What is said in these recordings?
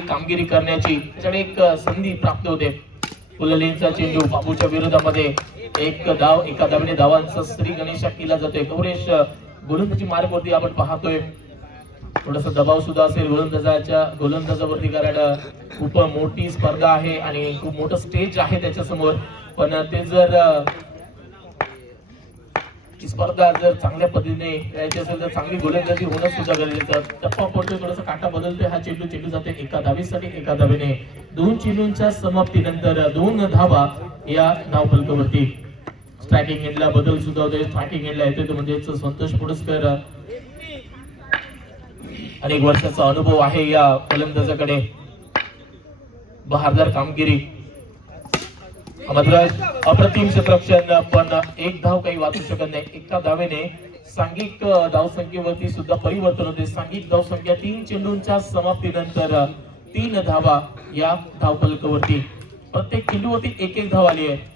कामगिरी करण्याची त्याच्याकडे एक संधी प्राप्त होते. फुललेंचा चेंडू बाबूच्या विरोधामध्ये एक धाव, एका धावेने धावांचा श्री गणेशा केला जातोय. गौरेश गोलंदाजी मार्गवरती आपण पाहतोय. थोडासा दबाव सुद्धा असेल गोलंदाजावरती, कारण खूप मोठी स्पर्धा आहे आणि खूप मोठं स्टेज आहे त्याच्या समोर. पण ते जर स्पर्धा जर चांगल्या पद्धतीने खेळायची असेल तर चांगली गोलंदाजी होणं सुद्धा गरजेचं. टप्पा पडतोय, थोडासा काटा बदलतोय. हा चेंडू जाते एका धावेसाठी, एका धावेने. 2 चेंडूंच्या समाप्तीनंतर 2 धावा या धावफलकावरती. स्ट्रायकिंग एंडला बदल सुद्धा होतोय. स्ट्रायकिंग एंडला येतोय तो म्हणजे संतोष पुरस्कर. अनेक वर्षाचा अनुभव आहे या फलंदाजाकडे. बहारदार कामगिरी, मात्र अप्रतिम क्षेत्ररक्षण, पण एक धाव काही वाचू शकत नाही. एका धावेने सांघिक धावसंख्येवरती सुद्धा परिवर्तन होते. सांघिक धावसंख्या 3 चेंडूंच्या समाप्तीनंतर 3 धावा या धावफलकावरती. प्रत्येक चेंडूवरती एक धाव आली आहे.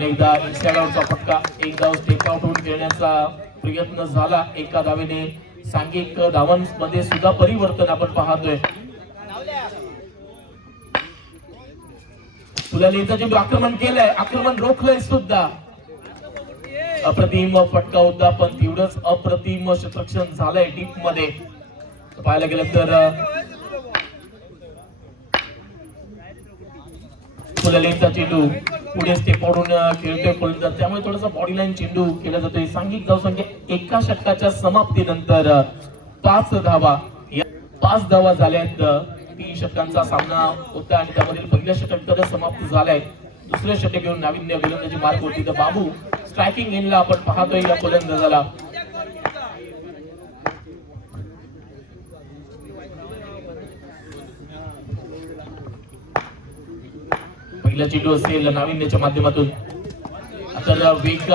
एकदा इन्साइडआउटचा फटका, एक धाव स्टेप आउट होऊन खेळण्याचा प्रयत्न झाला. एका धावेने सांघिक धावांमध्ये सुद्धा परिवर्तन आपण पाहतोय. फुललेंचा चेंडू आक्रमण केलंय, आक्रमण रोखलंय सुद्धा. अप्रतिम फटका होता, पण तेवढंच अप्रतिम क्षेत्ररक्षण झालंय डीप मध्ये. पाहायला गेलं तर फुललेंचा चेंडू पुढे स्टेप आउट होऊन खेळतोय फलंदाज, त्यामुळे थोडासा बॉडी लाईन चेंडू केला जातोय. सांघिक धावसंख्या एका षटकाच्या समाप्तीनंतर 5 धावा. 5 धावा झाल्यात. 3 षटकांचा सामना होता आणि त्यामधील पहिल्या षटक समाप्त झालाय. दुसऱ्या षटक घेऊन नाविन्य गोलंदाजी मार्ग होती. तर बाबू स्ट्रायकिंग एंडला आपण पाहतोय या फलंदाजाला. पहिला चेंडू असेल नाविन्याच्या माध्यमातून. आता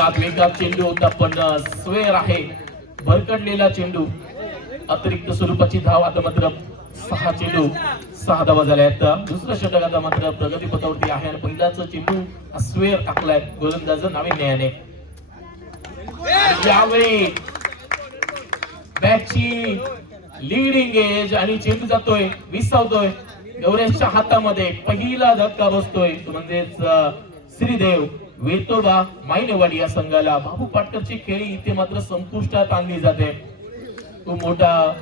वेगात चेंडू होता, पण स्वेअर आहे. भरकटलेला चेंडू, अतिरिक्त स्वरूपाची धाव. आता मात्र 6 चेंडू 6 धावा झाल्या आहेत. दुसरं षटक आता मात्र प्रगतीपथावरती आहे आणि पहिलाच चेंडू स्वेअर टाकलाय गोलंदाज नाविन्याने. यावेळी बॅटची लीडिंग एज आणि चेंडू जातोय, विसावतोय गौरेशच्या हातामध्ये. पहिला धक्का बसतोय तो म्हणजेच श्रीदेव वेतोबा मायनेवाडी या संघाला. बाबू पाटकरची खेळी इथे मात्र संपुष्टात आणली जाते. खूप मोठा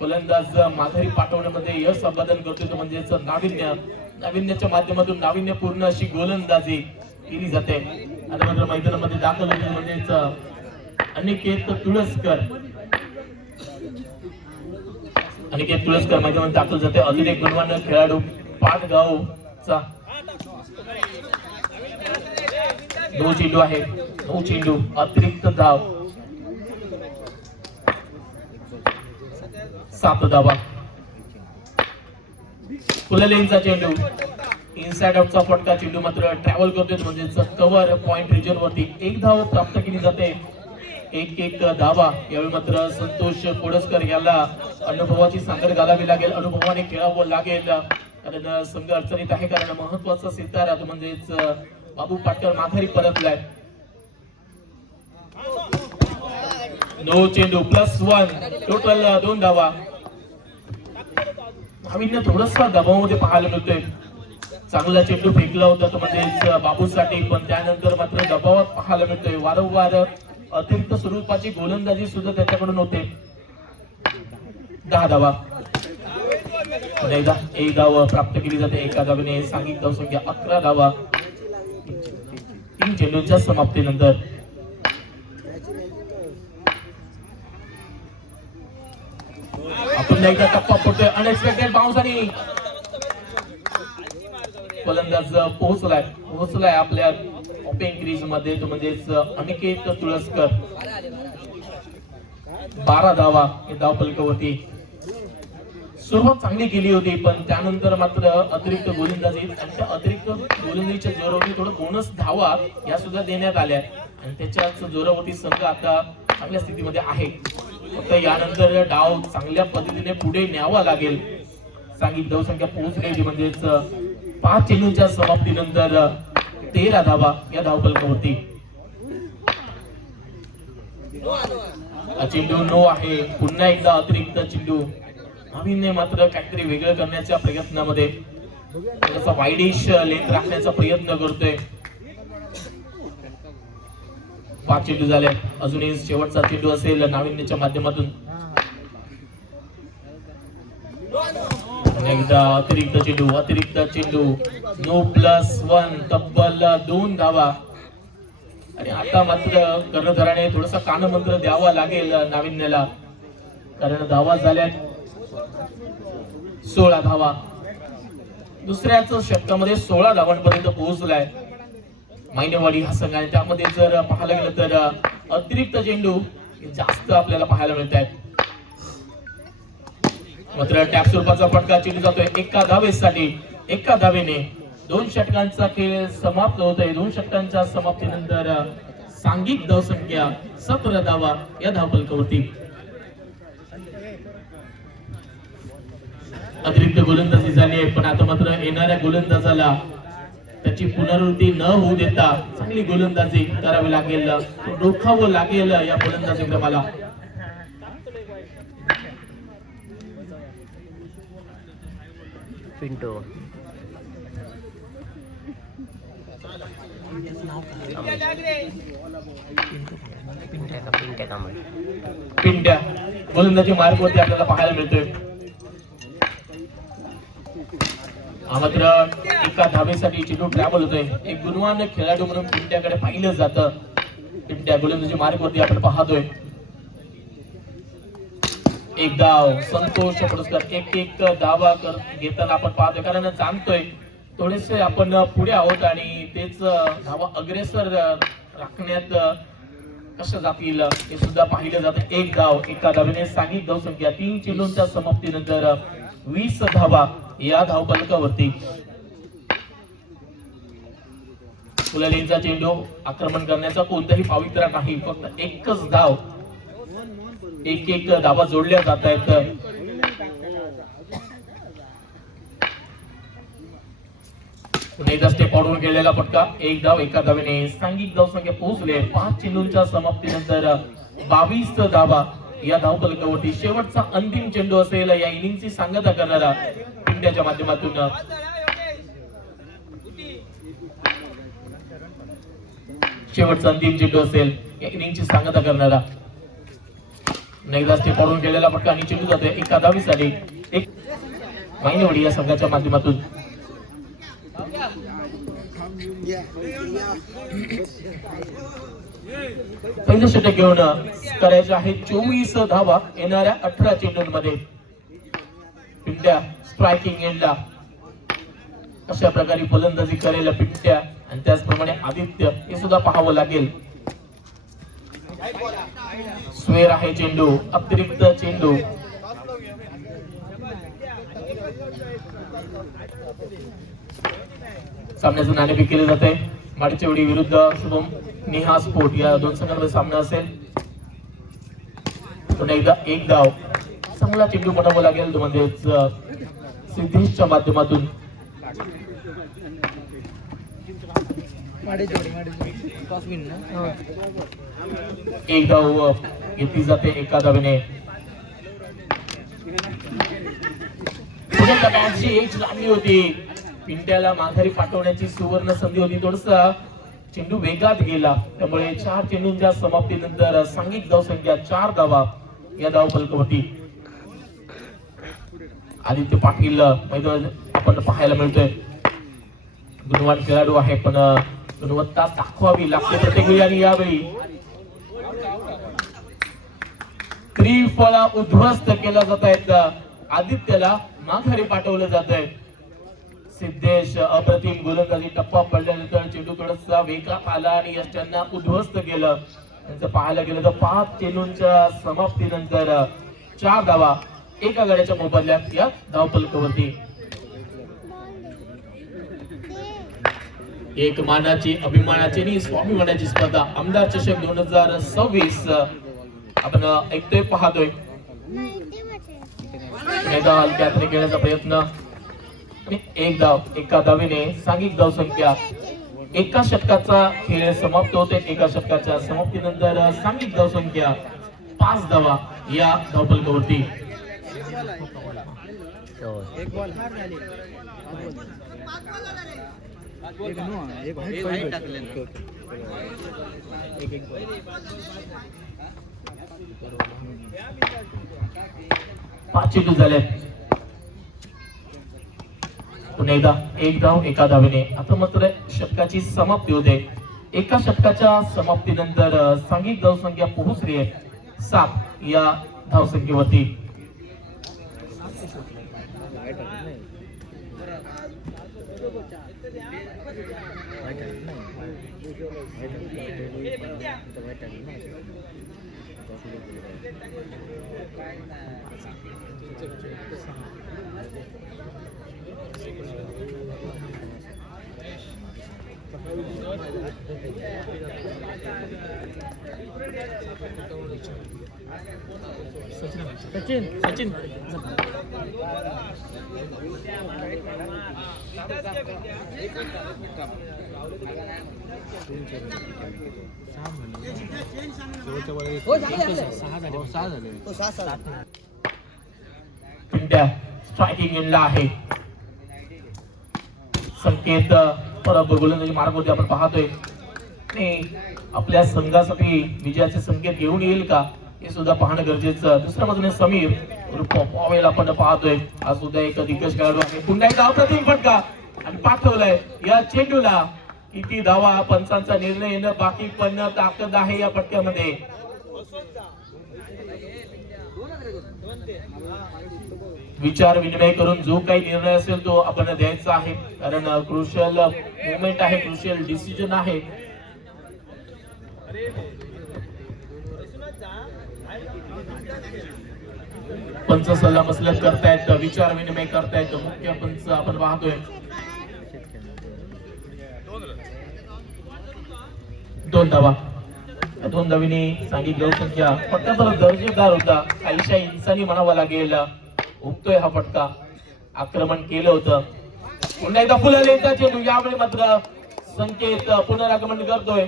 गोलंदाज माघारी पाठवण्यामध्ये यश संपादन करतोय तो म्हणजेच नाविन्याच्या माध्यमातून नाविन्यपूर्ण अशी गोलंदाजी केली जाते. आता मात्र मैदानामध्ये दाखल होते म्हणजेच अनिकेत तुळसकर मैदानात दाखल जाते. अजून एक गुणवान खेळाडू पाटगावचा. 9 चेंडू आहे, 9 चेंडू, अतिरिक्त धाव 7 धावा. फुललेंचा चेंडू इनसाइड आउटचा फटका. चेंडू मात्र ट्रॅव्हल करतोय म्हणजेच कव्हर पॉइंट रिजन वरती. 1 धाव प्राप्त केली जाते. एक धावा. यावेळी मात्र संतोष कोडसकर याला अनुभवाची सांगड घालावी लागेल, अनुभवाने खेळावं लागेल, कारण संघ अडचणीत आहे. कारण महत्वाचा सितारा तो म्हणजेच बाबू पाटकर माघारी परतलाय. 9 चेंडू +1, टोटल 2 धावा. नाविन्य थोडंसं दबावामध्ये पाहायला मिळतोय. चांगला चेंडू फेकला होता तो म्हणजे बाबूसाठी, पण त्यानंतर मात्र दबावात पाहायला मिळतोय. वारंवार अतिरिक्त स्वरूपाची गोलंदाजी सुद्धा त्याच्याकडून होते. 10 धावा. एकदा 1 धाव प्राप्त केली जाते. एका धावेने सांघिक धावसंख्या 11 धावा 3 चेंडूंच्या समाप्तीनंतर. आपण एकदा टप्पा पडतोय. अनएक्सपेक्टेड बाउन्स आणि फलंदाज पोहोचलाय आपल्या ओपनिंग क्रीज मध्ये तो म्हणजेच अनिकेत तुळसकर. 12 धावा या धावफलकावरती. सुरुवात चांगली केली होती, पण त्यानंतर मात्र अतिरिक्त गोलंदाजी आणि त्या अतिरिक्त गोलंदाजीच्या जोरावरती थोडं बोनस धावा या सुद्धा देण्यात आल्या आणि त्याच्याच जोरावरती संघ आता चांगल्या स्थितीमध्ये आहे. फक्त यानंतर डाव चांगल्या पद्धतीने पुढे न्यावा लागेल. सांघिक धावसंख्या पोहोचण्याची म्हणजेच 5 चेंडूंच्या समाप्तीनंतर 13 धावा या धावफलकावरती. चेंडू नो आहे. पुन्हा एकदा अतिरिक्त चेंडू नवीनने मात्र काहीतरी वेगळं करण्याच्या प्रयत्नामध्ये थोडासा वाईडिश लेंथ राखण्याचा प्रयत्न करतोय. 5 चेंडू झाले, अजूनही शेवटचा चेंडू असेल नाविन्याच्या माध्यमातून. एकदा अतिरिक्त चेंडू नो +1 तब्बल 2 धावा. आणि आता मात्र कर्णधाराने थोडासा कानमंत्र द्यावा लागेल नाविन्याला, कारण धावा झाल्यात 16 धावा. दुसऱ्याच षटकामध्ये 16 धावांपर्यंत पोहोचलाय मायनेवाडी हा संघ. आणि त्यामध्ये जर पाहायला गेलं तर अतिरिक्त चेंडू जास्त आपल्याला पाहायला मिळत आहेत. मात्र टॅप स्वरूपाचा फटका चेंडू जातोय एका धावेसाठी. एका धावेने 2 षटकांचा खेळ समाप्त होतोय. 2 षटकांच्या समाप्तीनंतर सांघिक धावसंख्या 17 धावा या धावफलकावरती. अतिरिक्त गोलंदाजी झाली आहे, पण आता मात्र येणाऱ्या गोलंदाजाला त्याची पुनरावृत्ती न होऊ देता चांगली गोलंदाजी करावी लागेल, रोखावं लागेल या गोलंदाजी क्रमाला. पिंटो पिंट्या गोलंदाजी मार्गवरती आपल्याला पाहायला मिळतोय. मात्र एका धावेसाठी चेंडू ट्रॅव्हल होतोय. एक गुणवान खेळाडू म्हणून पिंट्याकडे पाहिलं जातं. पिंट्या गोलंदाजी मार्गवरती आपण पाहतोय. एक धाव, संतोष पुरस्कार. एक धावा घेताना आपण पाहतोय, कारण जाणतोय थोडेसे आपण पुढे आहोत आणि तेच धावा अग्रेसर राखण्यात कसं जातील हे सुद्धा पाहिलं जातं. एक धाव, एका धावेने सांघिक धावसंख्या 3 चेंडूंच्या समाप्तीनंतर 20 धावा या धावफलकावरती. फुलालेंचा चेंडू आक्रमण करण्याचा कोणताही पावित्र्य नाही, फक्त एकच धाव. एक धावा जोडल्या जात आहेत. एकदा स्टेप आउटवर गेलेला फटका. एक धाव, एका धावेने सांघिक धावसंख्या पोहोचले 5 चेंडूंच्या समाप्तीनंतर 22 धावा या धावफलकावरती. शेवटचा अंतिम चेंडू असेल या इनिंगची सांगता करणारा पिंट्याच्या माध्यमातून. शेवटचा अंतिम चेंडू असेल या इनिंगची सांगता करणारा. एकदा स्टेप आउटवर गेलेला फटका आणि चेंडू जातोय एका धावेसाठी. एक मायनेवाडी या संघाच्या माध्यमातून. पहिलं षटक घेऊन करायचे आहे 24 धावा येणाऱ्या 18 चेंडूंमध्ये. पिंट्या स्ट्रायकिंग एंडला अशा प्रकारे फलंदाजी करेल पिंट्या, आणि त्याचप्रमाणे आदित्य हे सुद्धा पाहावं लागेल. स्वेर आहे चेंडू, अतिरिक्त चेंडू. सामन्याचं नाणेफेक केले जाते. माडचेवडी विरुद्ध शुभम नेहा स्पोर्ट या 2 संघांमध्ये सामना असेल. पुन्हा एकदा एक धाव, चांगला चेंडू पटावा लागेल म्हणजेच सिद्धेशच्या माध्यमातून. एक धाव घेतली जाते एका धावेने. पुढे बॅटची एज लागली होती. पिंट्याला माघारी पाठवण्याची सुवर्ण संधी होती. थोडसा चेंडू वेगात गेला, त्यामुळे 4 चेंडूंच्या समाप्तीनंतर सांघिक धावसंख्या 4 धावा या धावफलकावरती. आदित्य पाटील मैदान आपण पाहायला मिळतोय. गुणवान खेळाडू आहे, पण गुणवत्ता दाखवावी लागते प्रत्येक वेळी. आणि यावेळी त्रिफळा उद्ध्वस्त केला जात आहेत. आदित्यला माघारी पाठवलं जात आहे. सिद्धेश अप्रतिम गोलंदाजी. टप्पा पडल्यानंतर चेंडू थोडासा वेगात आला आणि यशांना उद्ध्वस्त केलं. त्यांचं पाहायला गेलं तर 5 चेंडूंच्या समाप्तीनंतर 4 धावा एका गड्याच्या मोबदल्यात या धावफलकावरती. एक मानाची, अभिमानाची आणि स्वाभिमानाची स्पर्धा आमदार चषक 2026 आपण ऐकतोय, पाहतोय. हलक्यात खेळण्याचा प्रयत्न. एक धाव, एका धावेने सांघिक धावसंख्या. एका षटकाचा खेळ समाप्त होते. एका षटकाच्या समाप्तीनंतर सांघिक धावसंख्या 5 धावा या धावफलकावरती. एक बॉल हार झाली एक नो एक वाईट टाकले एक बॉल पाच चेंडू झाले पुन्हा एकदा एक धाव एका धावेने आता मात्र षटकाची समाप्ती होते एका षटकाच्या समाप्तीनंतर सांघिक धावसंख्या पोहोचली आहे 7 या धावसंख्येवरती सचिन सचिन पिंट्या स्ट्रायकिंग इनला आहे संकेत परत गोलंदाजी मार्ग होते आपण पाहतोय आणि आपल्या संघासाठी विजयाचे संकेत घेऊन येईल का हे सुद्धा पाहणं गरजेचं दुसऱ्या बाजूने समीर पॉवेल आपण पाहतोय हा सुद्धा एक दिग्गज खेळाडू आहे पुन्हा एकदा अप्रतिम फटका आणि पाठवलाय या चेंडूला किती धावा पंचांचा निर्णय येणं बाकी पण ताकद आहे या फटक्यामध्ये विचार विनिमय करून जो काही निर्णय असेल तो आपण द्यायचा आहे कारण क्रुशियल मोमेंट आहे क्रुशियल डिसिजन आहे पंच सल्ला मसलत करतायत विचार विनिमय करतायत मुख्य पंच आपण पाहतोय दोन धावीने सांगितली धावसंख्या फटका तर दर्जेदार होता काहीशा इंसानी म्हणावा लागेल उगतोय हा फटका आक्रमण केलं होतं पुन्हा एकदा फुलालेचा चेंडू यावेळी मात्र संकेत पुनरागमन करतोय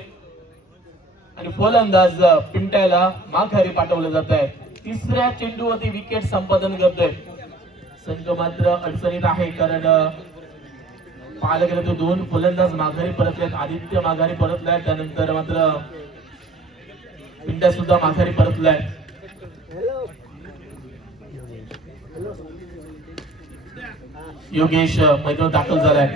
आणि फलंदाज पिंट्याला माघारी पाठवलं जात आहे तिसऱ्या चेंडूवरती विकेट संपादन करतोय संघ मात्र अडचणीत आहे कारण पाहायला गेलं तर दोन फलंदाज माघारी परतलेत आदित्य माघारी परतलाय त्यानंतर मात्र पिंट्या सुद्धा माघारी परतलाय योगेश मैदानात दाखल झालाय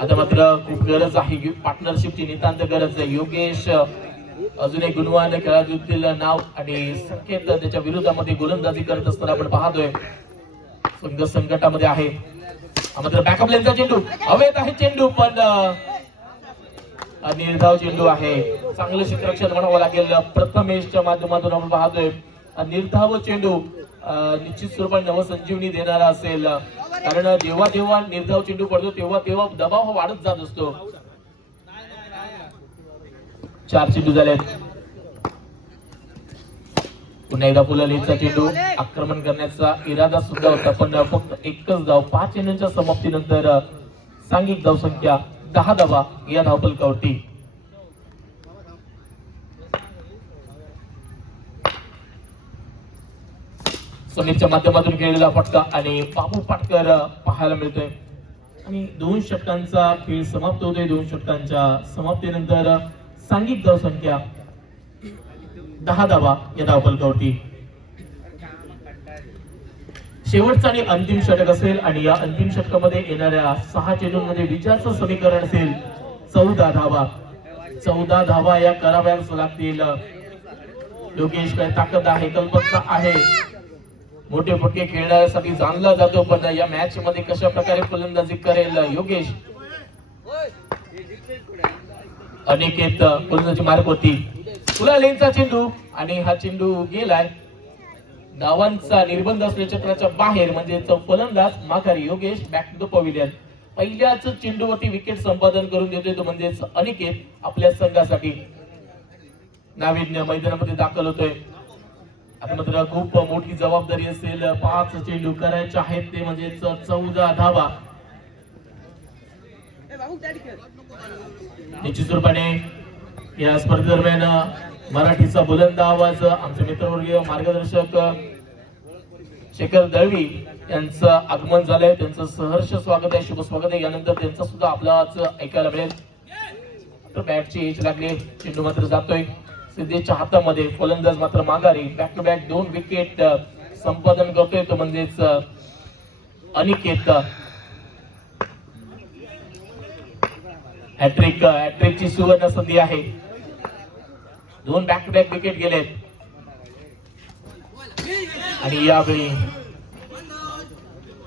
आता मात्र खूप गरज आहे पार्टनरशिपची नितांत गरज आहे योगेश अजून एक गुणवान खेळाडूतील नाव आणि संकेत त्याच्या विरोधामध्ये गोलंदाजी करत असताना आपण पाहतोय संघ संकटामध्ये आहे मात्र बॅकअप लेनचा चेंडू हवेत आहे चेंडू पण निर्धाव चेंडू आहे चांगलं क्षेत्ररक्षण म्हणावं लागेल प्रथमेशच्या माध्यमातून आपण पाहतोय निर्धाव चेंडू निश्चित स्वरूपाने नवसंजीवनी देणारा असेल कारण जेव्हा जेव्हा निर्धाव चेंडू पडतो तेव्हा तेव्हा दबाव हा वाढत जात असतो 4 चेंडू झालेत पुन्हा एकदा फुलालेचा चेंडू आक्रमण करण्याचा इरादा सुद्धा होता पण फक्त एकच धाव 5 चेंडूंच्या समाप्तीनंतर सांघिक धावसंख्या 10 धावा या धावफलकावरती समीरच्या माध्यमातून खेळलेला फटका आणि बाबू पाटकर पाहायला मिळतोय आणि 2 षटकांचा खेळ समाप्त होतोय 2 षटकांच्या समाप्तीनंतर सांघिक धावसंख्या 10 धावा या धावफलकावरती शेवटचा आणि अंतिम षटक असेल आणि या अंतिम षटकामध्ये येणाऱ्या 6 चेंडूंमध्ये विजयाचं समीकरण असेल 14 धावा 14 धावा या कराव्याच लागतील योगेश काय ताकद आहे कल्पकता आहे मोठे फटके खेळण्यासाठी जाणला जातो पण या मॅच मध्ये कशा प्रकारे फलंदाजी करेल योगेश अनिकेत फलंदाजी मार्क होती तुला लेनचा चेंडू आणि हा चेंडू गेलाय धावांचा निर्बंध असलेल्या क्षेत्राच्या बाहेर म्हणजे फलंदाज माघारी Yogesh back to the pavilion पहिल्याच चेंडूवरती विकेट संपादन करून देतोय तो म्हणजे अनिकेत आपल्या संघासाठी नाविन्य मैदानामध्ये दाखल होतोय आता मात्र खूप मोठी जबाबदारी असेल 5 चेंडू करायचे आहेत ते म्हणजे 14 धावा निश्चित स्वरूपाने या स्पर्धेदरम्यान मराठीचा बुलंद आवाज आमचे मित्रवर्गीय मार्गदर्शक शेखर दळवी यांचं आगमन झालंय, त्यांचं सहर्ष स्वागत आहे, शुभ स्वागत आहे. यानंतर त्यांचं सुद्धा आपल्याच ऐकायला मिळेल. तर बॅटची एज लागली, चेंडू मात्र जातोय सिद्धेशच्या हातामध्ये. फलंदाज मात्र माघारी. बॅक टू बॅक 2 विकेट संपादन करतोय तो म्हणजेच अनिकेत. हॅट्रिकची सुवर्ण संधी आहे. 2 बॅक टू बॅक विकेट गेलेत आणि यावेळी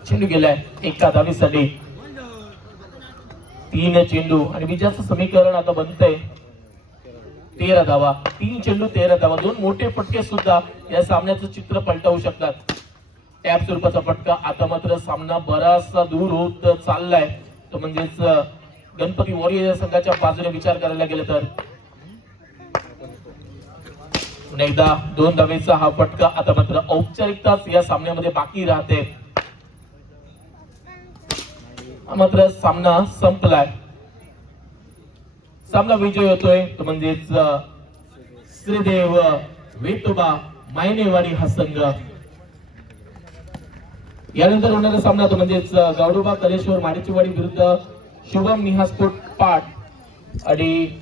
चेंडू गेलाय एका धावीसाठी. 3 चेंडू आणि विजयाचं समीकरण आता बनतंय 13 धावा. 3 चेंडू 13 धावा. 2 मोठे फटके सुद्धा या सामन्याचं चित्र पलटवू शकतात. टॅप स्वरूपाचा फटका. आता मात्र सामना बराचसा दूर होत चाललाय. तो म्हणजेच गणपती वॉरियर संघाच्या बाजूने विचार करायला गेलं तर पुन्हा एकदा 2 धावेचा हा फटका. आता मात्र औपचारिकताच या सामन्यामध्ये बाकी राहते. मात्र सामना संपलाय. सामना विजय होतोय तो म्हणजेच श्रीदेव वेतोबा मायनेवाडी हा संघ. यानंतर होणारा सामना तो म्हणजेच गौडोबा कलेश्वर माडेचीवाडी विरुद्ध शुभम निहास्फोट पाट आणि